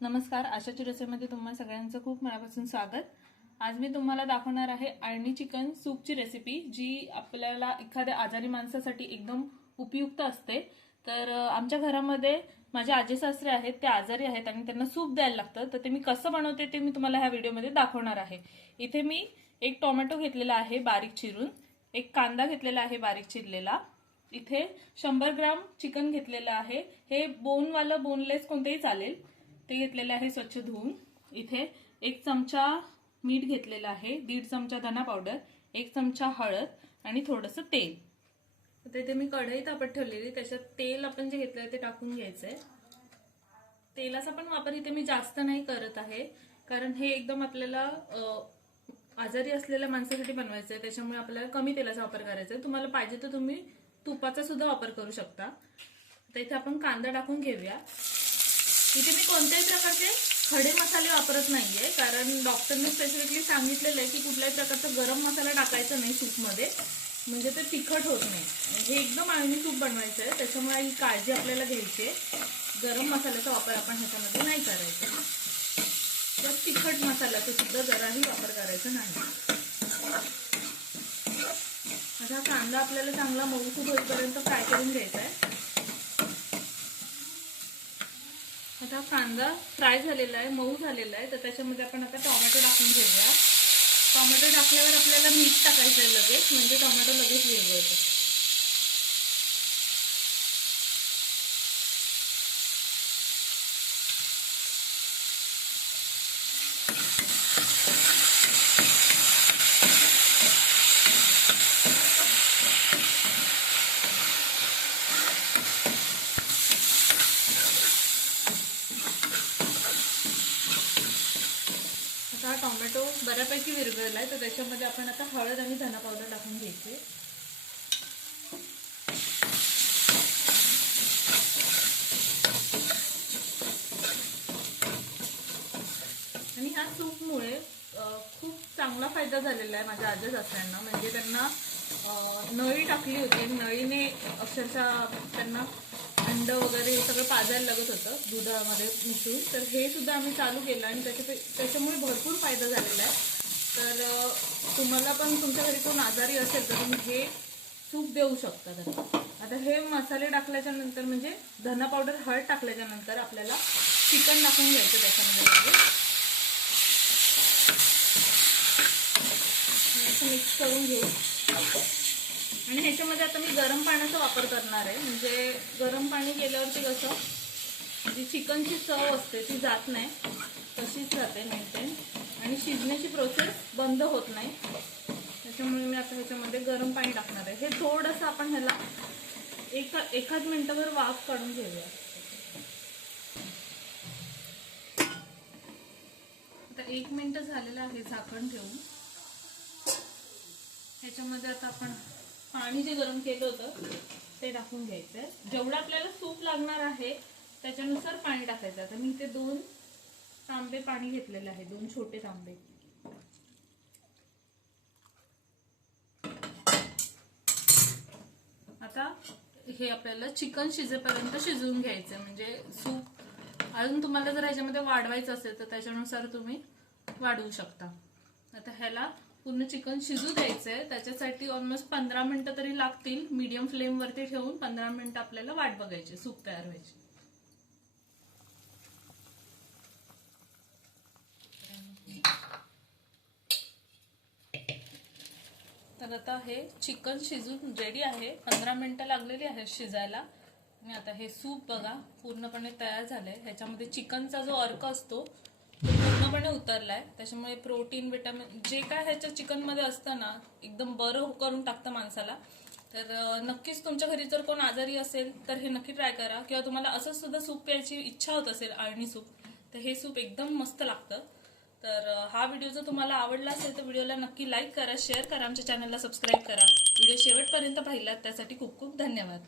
नमस्कार आशाची रेसिपीमध्ये तुम्हा सगळ्यांचं खूप मनापासून स्वागत. आज मी तुम्हाला दाखवणार आहे अळणी चिकन सूपची रेसिपी जी आपल्याला एखाद्या आजारी माणसासाठी एकदम उपयुक्त असते. तर आमच्या घरामध्ये माझे आजी सासरे आहेत ते आजारी आहेत आणि त्यांना सूप द्यायला लागतं. तर ते मी कसं बनवते ते मी तुम्हाला ह्या व्हिडिओमध्ये दाखवणार आहे. इथे मी एक टोमॅटो घेतलेला आहे बारीक चिरून. एक कांदा घेतलेला आहे बारीक चिरलेला. इथे शंभर ग्राम चिकन घेतलेलं आहे. हे बोनवालं बोनलेस कोणतेही चालेल. ते घेतलेले आहे स्वच्छ धुवून. इथे एक चमचा मीठ घेतलेलं आहे दीड चमचा धना पावडर एक चमचा हळद आणि थोडंसं तेल. तर इथे मी कढई तापत ठेवलेली त्याच्यात तेल आपण जे घेतलं ते टाकून घ्यायचंय. तेलाचा पण वापर इथे मी जास्त नाही करत आहे कारण हे एकदम आपल्याला आजारी असलेल्या माणसासाठी बनवायचं आहे त्याच्यामुळे आपल्याला कमी तेलाचा वापर करायचा आहे. तुम्हाला पाहिजे तर तुम्ही तुपाचा सुद्धा वापर करू शकता. तर इथे आपण कांदा टाकून घेऊया. इथे मी कोणत्याही प्रकारचे खडे मसाले वापरत नाही आहे कारण डॉक्टरने स्पेसिफिकली सांगितलेलं आहे की कुठल्याही प्रकारचा गरम मसाला टाकायचा नाही सूपमध्ये. म्हणजे ते तिखट होत नाही. हे एकदम आळणी सूप बनवायचं आहे त्याच्यामुळे ही काळजी आपल्याला घ्यायची आहे. गरम मसाल्याचा वापर आपण ह्याच्यामध्ये नाही करायचा. तर तिखट मसाल्याचा सुद्धा जराही वापर करायचा नाही. आता हा कांदा आपल्याला चांगला मऊसूद होईपर्यंत फ्राय करून घ्यायचा आहे आता हा कांदा फ्राय झालेला आहे मऊ झालेला आहे. तर त्याच्यामध्ये आपण आता टोमॅटो टाकून घेऊया. टोमॅटो टाकल्यावर आपल्याला मीठ टाकायचं आहे लगेच म्हणजे टोमॅटो लगेच विरघळतो आता हा टोमॅटो बऱ्यापैकी विरघळला आहे तर त्याच्यामध्ये आपण आता हळद आणि धना पावडर टाकून घ्यायचे. आणि ह्या सूपमुळे खूप चांगला फायदा झालेला आहे माझ्या आजी सासऱ्यांना. म्हणजे त्यांना नळी टाकली होती. नळीने अक्षरशः त्यांना अंड वगैरे हे सगळं पाजायला लागत होतं दुधामध्ये मिसळून. तर हे सुद्धा आम्ही चालू केलं आणि त्याच्या त्याच्यामुळे भरपूर फायदा झालेला आहे. तर तुम्हाला पण तुमच्या घरी कोण आजारी असेल तर तुम्ही हे सूप देऊ शकता त्यांना आता हे मसाले टाकल्याच्या नंतर म्हणजे धना पावडर हळद टाकल्याच्या नंतर आपल्याला चिकन टाकून घ्यायचं त्याच्यामध्ये मिक्स करून घेऊ. आणि ह्याच्यामध्ये आता मी गरम पाण्याचा वापर करणार आहे. म्हणजे गरम पाणी केल्यावरती कसं जी चिकनची चव असते ती जात नाही. तशीच जाते मेंटेन आणि शिजण्याची प्रोसेस बंद होत नाही. त्याच्यामुळे मी आता ह्याच्यामध्ये गरम पाणी टाकणार आहे. हे थोडंसं आपण ह्याला एका एखाद मिनिटावर वाफ काढून घेऊया. आता एक मिनटं झालेलं आहे झाकण ठेवून. ह्याच्यामध्ये आता आपण पाणी जे गरम केलं होतं ते टाकून घ्यायचंय. जेवढं आपल्याला सूप लागणार आहे त्याच्यानुसार पाणी टाकायचं. आता मी इथे दोन तांबे पाणी घेतलेले आहे दोन छोटे तांबे. आता हे आपल्याला चिकन शिजेपर्यंत शिजवून घ्यायचं म्हणजे सूप अजून तुम्हाला जर ह्याच्यामध्ये वाढवायचं असेल तर त्याच्यानुसार तुम्ही वाढवू शकता. आता ह्याला पूर्ण चिकन शिजू द्यायचंय. त्याच्यासाठी ऑलमोस्ट पंधरा मिनिटं तरी लागतील. मीडियम फ्लेमवरती ठेवून पंधरा मिनिटं आपल्याला वाट बघायची सूप तयार व्हायची. तर आता हे चिकन शिजून रेडी आहे. पंधरा मिनिटं लागलेली आहेत शिजायला. आणि आता हे सूप बघा पूर्णपणे तयार झालंय. ह्याच्यामध्ये चिकनचा जो अर्क असतो पूर्णपणे उतरलाय त्याच्यामुळे प्रोटीन विटामिन जे काय ह्याच्या चिकनमध्ये असतं ना एकदम बरं करून टाकतं माणसाला. तर नक्कीच तुमच्या घरी जर कोण आजारी असेल तर हे नक्की ट्राय करा. किंवा तुम्हाला असं सुद्धा सूप प्यायची इच्छा होत असेल आळणी सूप तर हे सूप एकदम मस्त लागतं. तर हा व्हिडिओ जर तुम्हाला आवडला असेल तर व्हिडिओला नक्की लाईक करा शेअर करा आमच्या चॅनलला सबस्क्राईब करा. व्हिडिओ शेवटपर्यंत पाहिलात त्यासाठी खूप खूप धन्यवाद.